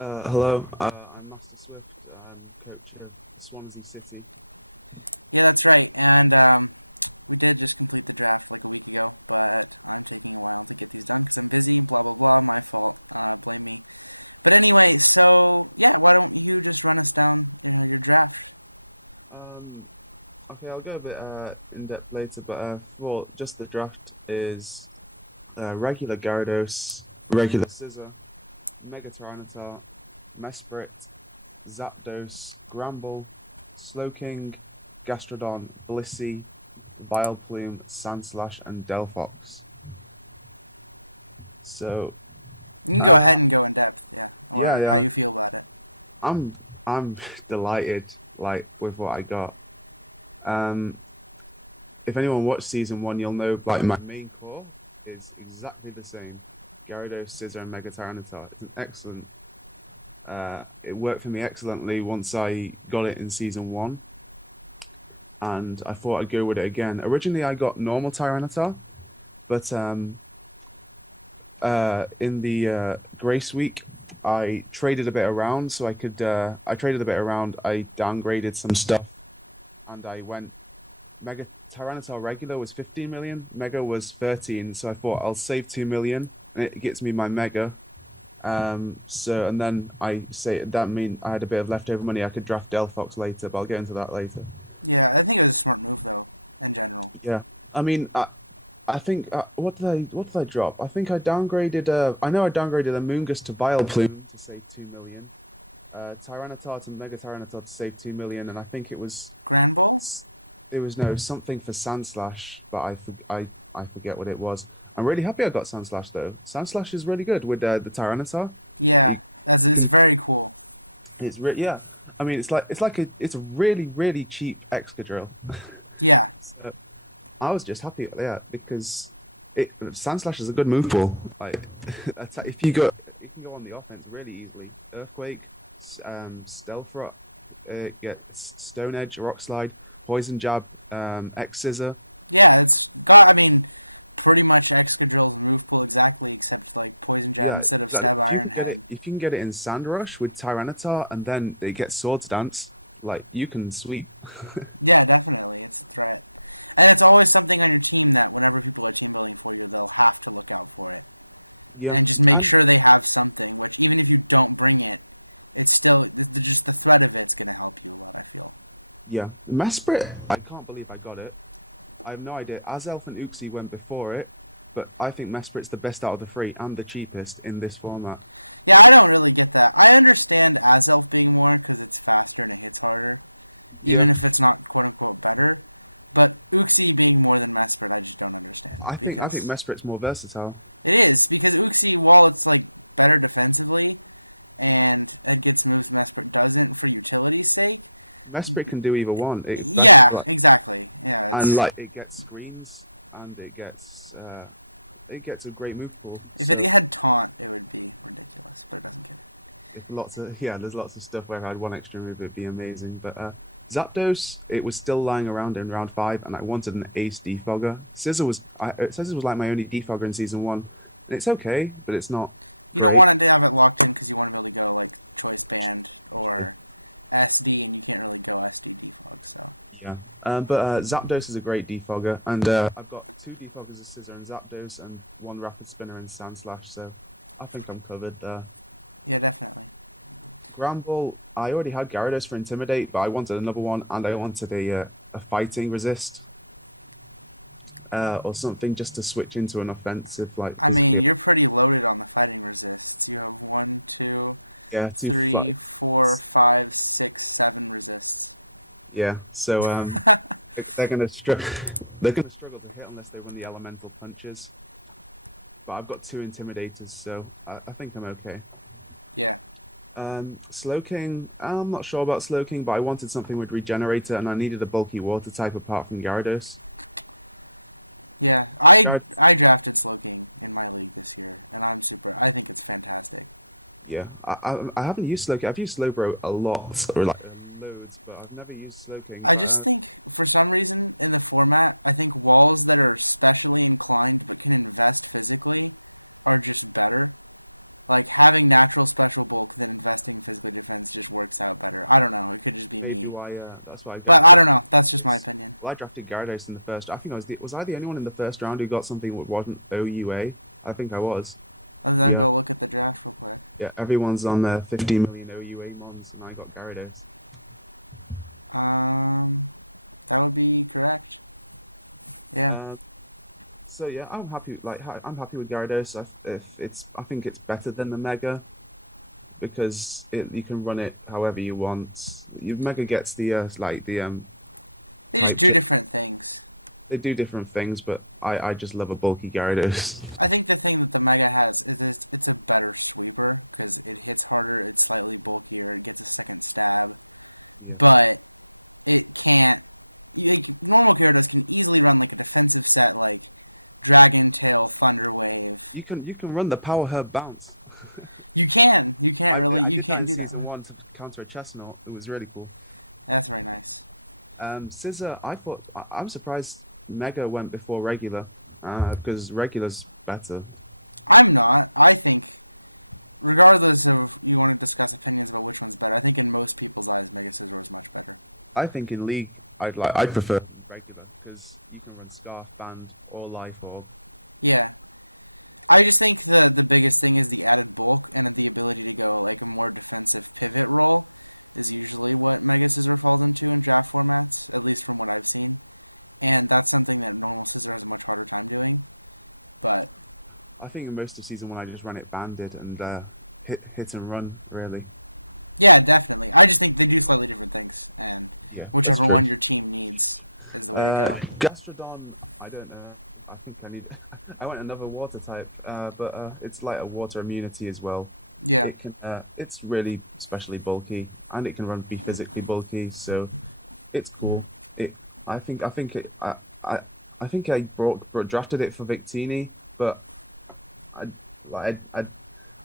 Hello, I'm Master Swift. I'm coach of Swansea City. Um, okay, I'll go a bit in depth later, but for just the draft is regular Gyarados, regular Scissor, Mega Tyranitar, Mesprit, Zapdos, Gramble, Slowking, Gastrodon, Blissey, Vileplume, Sandslash, and Delphox. So, uh, yeah, I'm I'm delighted like with what I got. Um, if anyone watched season one, you'll know like my main core is exactly the same. Gyarados, Scizor, and Mega Tyranitar. It's an excellent. It worked for me excellently once I got it in season one, and I thought I'd go with it again. Originally, I got normal Tyranitar, but in the Grace Week, I traded a bit around so I could. I traded a bit around. I downgraded some stuff, and I went Mega Tyranitar regular was 15 million, Mega was 13, so I thought I'll save 2 million and it gets me my Mega. And then I say that mean I had a bit of leftover money. I could draft Delphox later, but I'll get into that later. Yeah, I mean, I think what did I drop? I think I downgraded. I know I downgraded a Moongus to Vileplume to save 2 million. Tyranitar to Mega Tyranitar to save 2 million, and I think it was no something for Sandslash, but I forget what it was. I'm really happy I got Sandslash though. Sandslash is really good with the Tyranitar. You, you can yeah. I mean it's a really cheap Excadrill. So I was just happy yeah because it Sandslash is a good move ball. Like if you go you can go on the offense really easily. Earthquake, Stealth Rock, get Stone Edge, Rock Slide, Poison Jab, X Scissor. Yeah, if you could get it, if you can get it in Sand Rush with Tyranitar, and then it gets Swords Dance, like you can sweep. Yeah, and yeah, Mesprit. I can't believe I got it. I have no idea. Azelf and Uxie went before it, but I think Mesprit's the best out of the three and the cheapest in this format. Yeah, I think Mesprit's more versatile. Mesprit can do either one. And like it gets screens and it gets a great move pool. So if lots of yeah, there's lots of stuff where if I had one extra move, it'd be amazing. But Zapdos, it was still lying around in round five, and I wanted an ace defogger. Scissor was like my only defogger in season one, and it's okay, but it's not great. Actually. Yeah, but Zapdos is a great defogger, and I've got two defoggers of Scissor and Zapdos, and one Rapid Spinner and Sandslash, so I think I'm covered there. Gramble, I already had Gyarados for Intimidate, but I wanted another one, and I wanted a Fighting Resist or something just to switch into an offensive, like because yeah, two flight. Yeah, so they're gonna struggle. They're gonna struggle to hit unless they run the elemental punches. But I've got two intimidators, so I think I'm okay. Slowking, I'm not sure about Slowking, but I wanted something with Regenerator, and I needed a bulky water type apart from Gyarados. Gyarados, yeah, I haven't used Slowking. I've used Slowbro a lot, or like loads, but I've never used Slowking. But maybe why. That's why I drafted Gyarados. Well, I drafted Gyarados in the first. I think was I the only one in the first round who got something that wasn't OUA? I think I was. Yeah, yeah. Everyone's on 50 million OUA mons, and I got Gyarados. Um, so yeah, I'm happy. I'm happy with Gyarados. If it's, I think it's better than the Mega because you can run it however you want. Your Mega gets the type check. They do different things, but I just love a bulky Gyarados. Yeah, you can run the Power Herb bounce. I did that in season one to counter a Chestnut. It was really cool. Scissor, I'm surprised Mega went before regular, because regular's better. I think in League, I'd prefer regular because you can run Scarf Band or Life Orb. I think in most of season one I just ran it banded and hit and run really. Yeah, that's true. Gastrodon, I don't know. I think I need. I want another water type, but it's like a water immunity as well. It's really specially bulky, and it can run be physically bulky, so it's cool. It, I think I, I think I drafted it for Victini, but I, I'm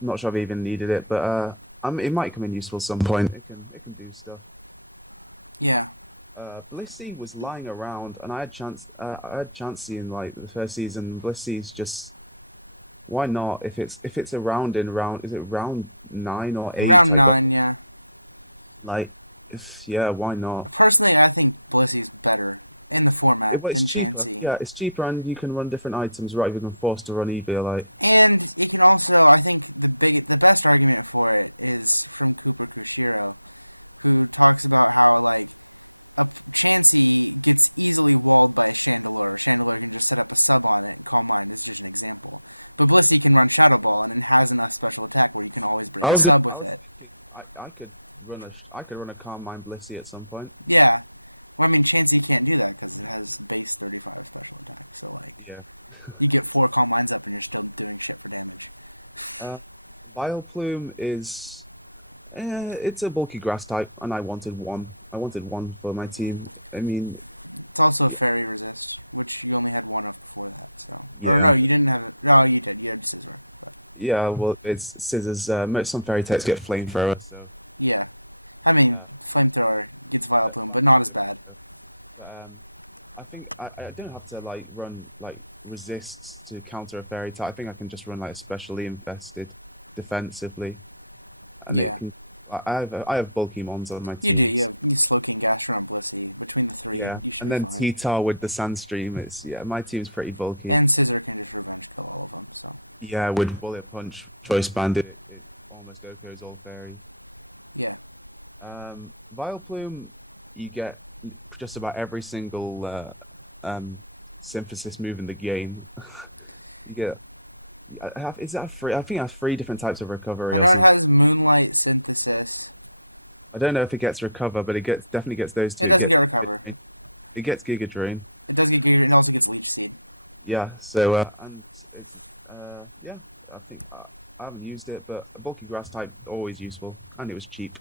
not sure I've even needed it, but it might come in useful some point. It can do stuff. Blissey was lying around, and I had Chansey in like the first season. Blissey's just why not? If it's around in round, is it round 9 or 8? I got like, if yeah, why not? Well, it's cheaper. Yeah, it's cheaper, and you can run different items rather than forced to run EV. Like, I was thinking, I could run a Calm Mind Blissey at some point. Yeah. Uh, Vileplume is it's a bulky grass type, and I wanted one. I wanted one for my team. I mean, yeah, yeah, yeah. Well, it's scissors. Some fairy types get flamethrower, so uh, that's fine. But I think I don't have to like run like resists to counter a fairy type. I think I can just run like especially infested defensively, and it can. I have bulky mons on my teams. Yeah, and then T-Tar with the Sandstream. It's yeah, my team's pretty bulky. Yeah, with Bullet Punch, Choice Bandit, it almost OHKOs all fairy. Vileplume, you get just about every single um synthesis move in the game. You get is that free? I think it has three different types of recovery or something. I don't know if it gets recover, but it gets definitely gets those two. It gets Giga Drain. Yeah, so and it's yeah, I think I haven't used it, but a bulky grass type always useful, and it was cheap.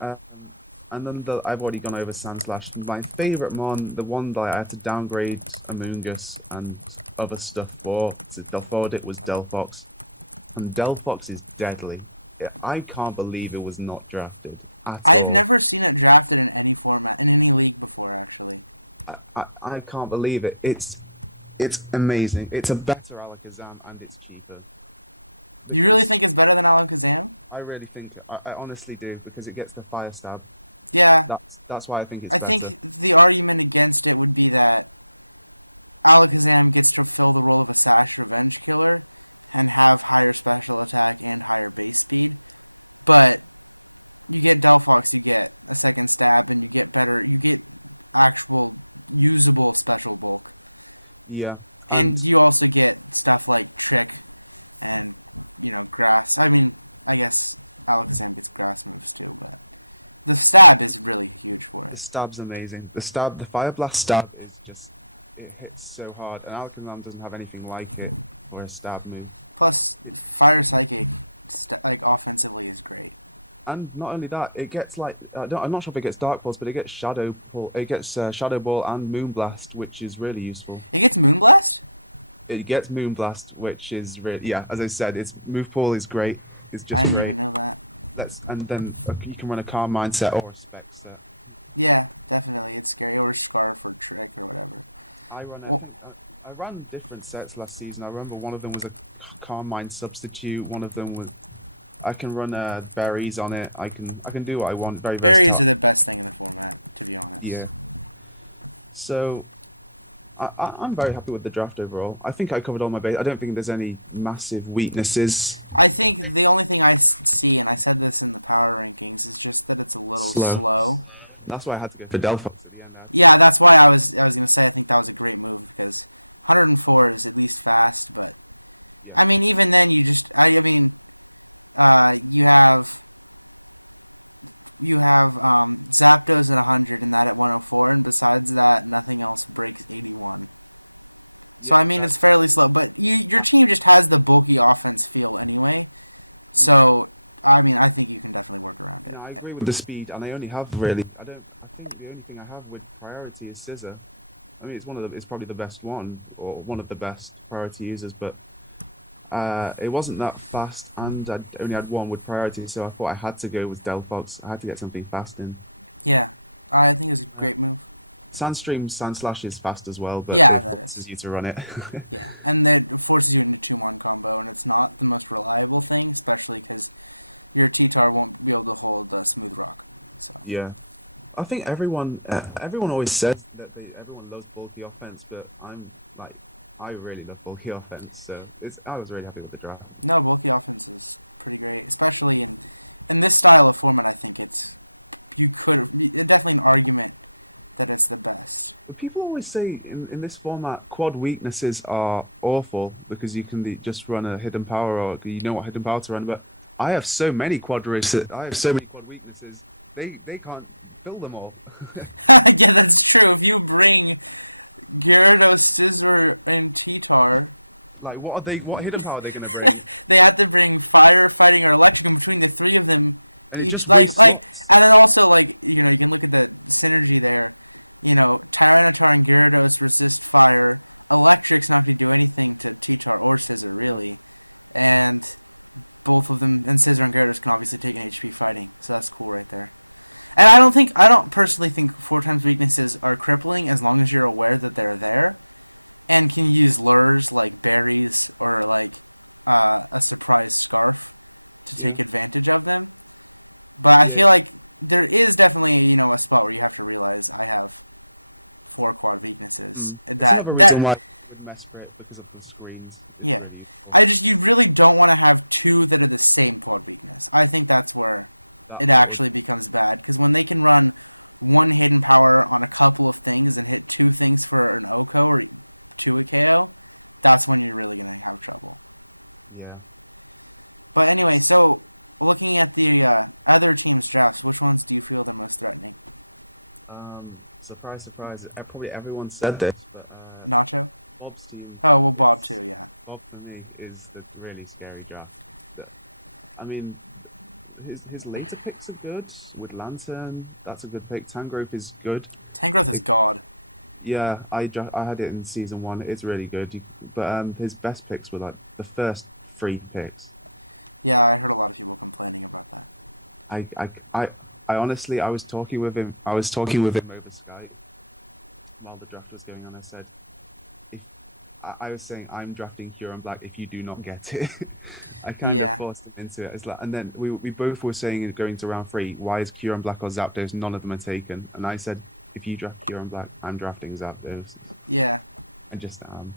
Um, and then I've already gone over Sandslash. My favorite mon, the one that I had to downgrade Amoonguss and other stuff for to Delphord it was Delphox, and Delphox is deadly. I can't believe it was not drafted at all. I can't believe it. It's amazing. It's a better Alakazam and it's cheaper because I really think I honestly do because it gets the fire stab. That's why I think it's better. Yeah, and the stab's amazing. The fire blast stab is just it hits so hard, and Alakazam doesn't have anything like it for a stab move. It, and not only that, it gets like I'm not sure if it gets Dark Pulse, but it gets Shadow Pull. It gets Shadow Ball and Moon Blast, which is really useful. It gets Moon Blast, which is really yeah. As I said, its move pool is great. It's just great. Let's and then you can run a Calm Mindset or a Spec set. I think I ran different sets last season. I remember one of them was a Calm Mind substitute. One of them was I can run berries on it. I can do what I want. Very versatile. Yeah. So I'm very happy with the draft overall. I think I covered all my base. I don't think there's any massive weaknesses. Slow. That's why I had to go for Delphox at the end. I had to, yeah. Yeah, exactly. I, no, no, I agree with the speed, and I only have really. I don't. I think the only thing I have with priority is Scissor. I mean, it's probably the best one or one of the best priority users, but it wasn't that fast, and I only had one with priority, so I thought I had to go with Delphox. I had to get something fast in. Yeah. Sandstream Sandslash is fast as well, but it forces you to run it. Yeah, I think everyone always says that everyone loves bulky offense, but I'm like I really love bulky offense, so it's I was really happy with the draft. But people always say in this format, quad weaknesses are awful because you can just run a hidden power or you know what hidden power to run. But I have so many I have so many quad weaknesses. They can't fill them all. Like what are they? What hidden power are they going to bring? And it just wastes slots. No, no. Yeah, yeah. Mm. It's another reason why I would mess for it because of the screens. It's really useful. That would yeah. Surprise, surprise. Probably everyone said this, but Bob's team, it's Bob for me is the really scary draft. That I mean, his later picks are good. With Lantern, that's a good pick. Tangrowth is good. It- yeah, I had it in season one. It's really good. But his best picks were like the first three picks. I I I I honestly I was talking with him. I was talking with him over Skype while the draft was going on. I said if I was saying I'm drafting Huron Black if you do not get it. I kind of forced him into it. It's like, and then we both were saying going to round three, why is Huron Black or Zapdos? None of them are taken. And I said, if you draft Huron Black, I'm drafting Zapdos. I just am.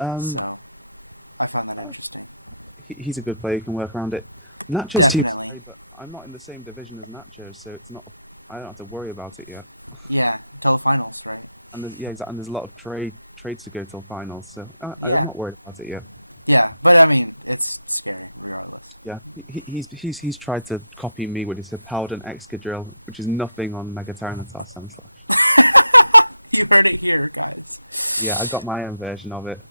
Um, he's a good player. He can work around it. Nacho's team's great, but I'm not in the same division as Nacho, so it's not. I don't have to worry about it yet. And there's, yeah, exactly. And there's a lot of trades to go till finals, so I'm not worried about it yet. Yeah, he's tried to copy me with his Hippowdon Excadrill, which is nothing on Mega Tyranitar Sandslash. Yeah, I got my own version of it.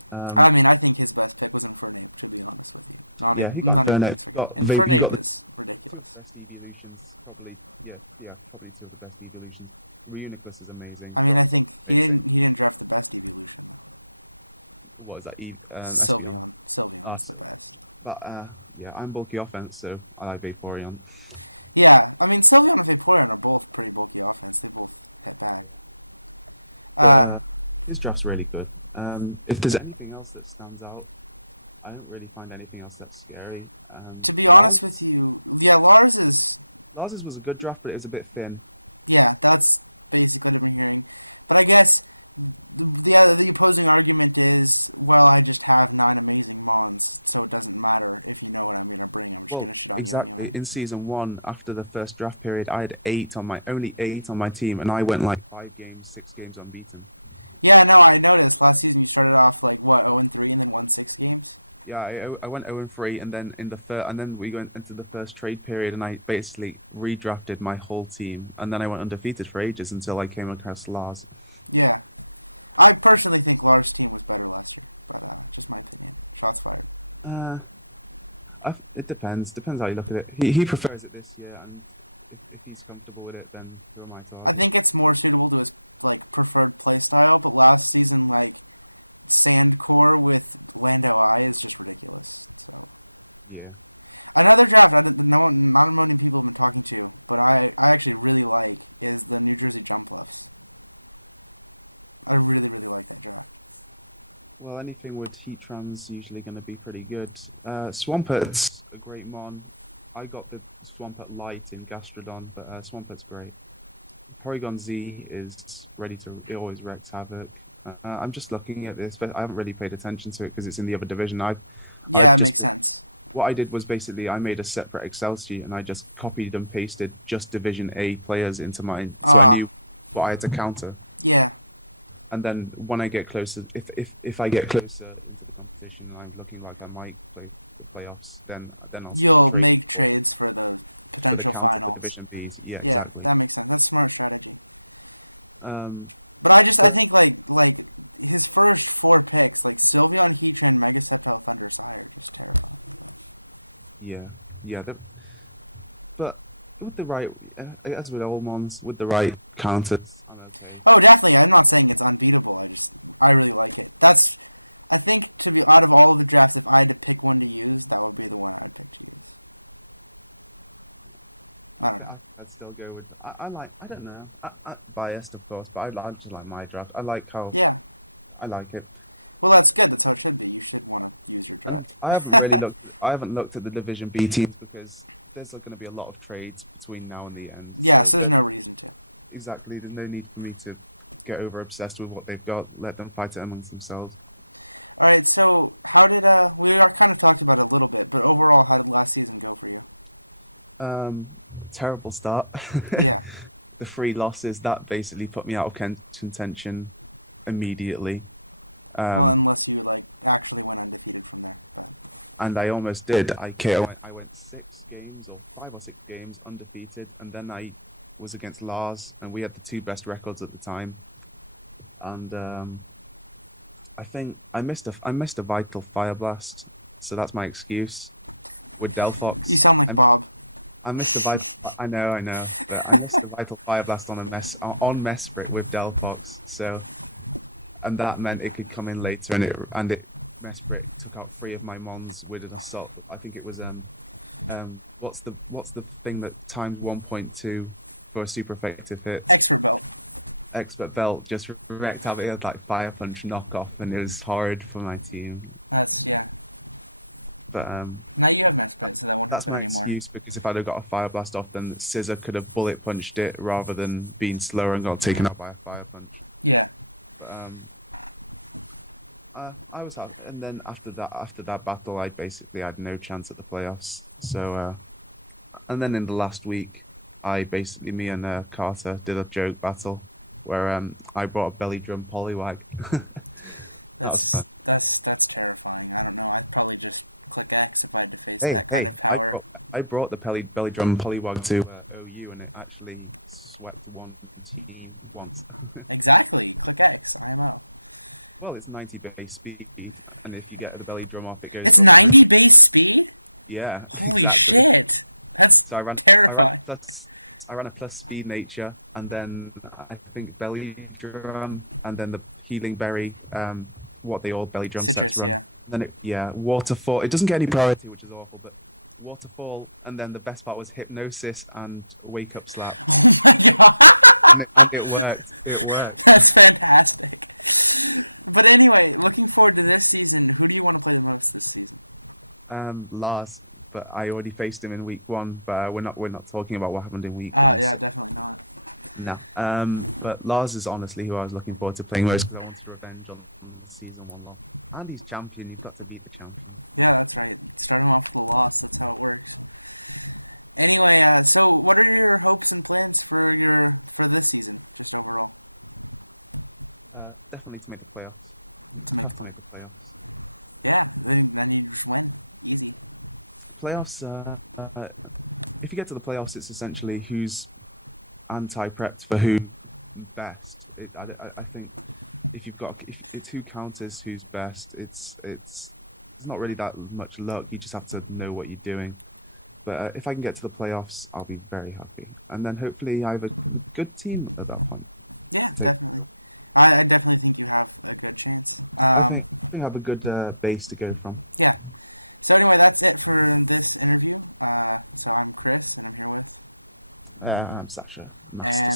Yeah, he got Inferno. He got the two of the best evolutions, probably. Yeah, yeah, probably two of the best evolutions. Reuniclus is amazing. Bronzor amazing. What is that? Espeon. Ah, so, but yeah, I'm bulky offense, so I like Vaporeon. Uh, his draft's really good. If there's anything else that stands out, I don't really find anything else that's scary. Lars's was a good draft, but it was a bit thin. Well, exactly. In season one, after the first draft period, I had only eight on my team, and I went like 5 games, 6 games unbeaten. Yeah, I went 0-3, and then and then we went into the first trade period, and I basically redrafted my whole team, and then I went undefeated for ages until I came across Lars. Uh, it depends how you look at it. He prefers it this year, and if he's comfortable with it, then who am I to argue? Yeah. Well, anything with Heatran's usually going to be pretty good. Swampert's a great mon. I got the Swampert Light in Gastrodon, but Swampert's great. Porygon Z is ready to. It always wrecks havoc. I'm just looking at this, but I haven't really paid attention to it because it's in the other division. I've just what I did was basically I made a separate Excel sheet and I just copied and pasted just Division A players into mine, so I knew what I had to counter. And then when I get closer, if I get closer into the competition and I'm looking like I might play the playoffs, then I'll start trading for the counter for Division Bs. Yeah, exactly. Um, but yeah, yeah. But with the right, as with all mons, with the right counters, I'm okay. I'd still go with. I like. I don't know. Biased, of course, but I just like my draft. I like how I like it. And I haven't really looked. I haven't looked at the Division B teams because there's going to be a lot of trades between now and the end. So exactly, there's no need for me to get over obsessed with what they've got. Let them fight it amongst themselves. Terrible start. The 3 losses that basically put me out of contention immediately. Um, and I almost did. I went 6 games or 5 or 6 games undefeated, and then I was against Lars, and we had the two best records at the time. And I think I missed a vital fire blast, so that's my excuse with Delphox. I missed a vital. I know, but I missed a vital fire blast on Mesprit with Delphox. So and that meant it could come in later, and it Mesprit took out 3 of my mons with an assault. I think it was What's the thing that times 1.2 for a super effective hit? Expert belt just wrecked out. It had like fire punch knockoff, and it was horrid for my team. But that's my excuse because if I'd have got a fire blast off, then Scissor could have bullet punched it rather than being slower and got taken out by a fire punch. But I was happy, and then after that battle, I basically had no chance at the playoffs. So and then in the last week, me and Carter did a joke battle where I brought a belly drum polywag. That was fun. Hey, I brought the belly drum polywog to OU, and it actually swept one team once. Well, it's 90 base speed, and if you get the belly drum off, it goes to 100. Yeah, exactly. So I ran a plus speed nature, and then I think belly drum, and then the healing berry, what the old belly drum sets run. And then yeah, waterfall. It doesn't get any priority, which is awful, but waterfall, and then the best part was hypnosis and wake up slap, and it worked. It worked. Lars, but I already faced him in week one. But we're not talking about what happened in week one. So no. But Lars is honestly who I was looking forward to playing most because I wanted revenge on the season one loss. And he's champion. You've got to beat the champion. Definitely to make the playoffs. I have to make the playoffs. Playoffs. If you get to the playoffs, it's essentially who's anti-prepped for who best. I think if it's who counters who's best, it's not really that much luck. You just have to know what you're doing. But if I can get to the playoffs, I'll be very happy. And then hopefully I have a good team at that point to take. I think I have a good base to go from. I'm Sascha, master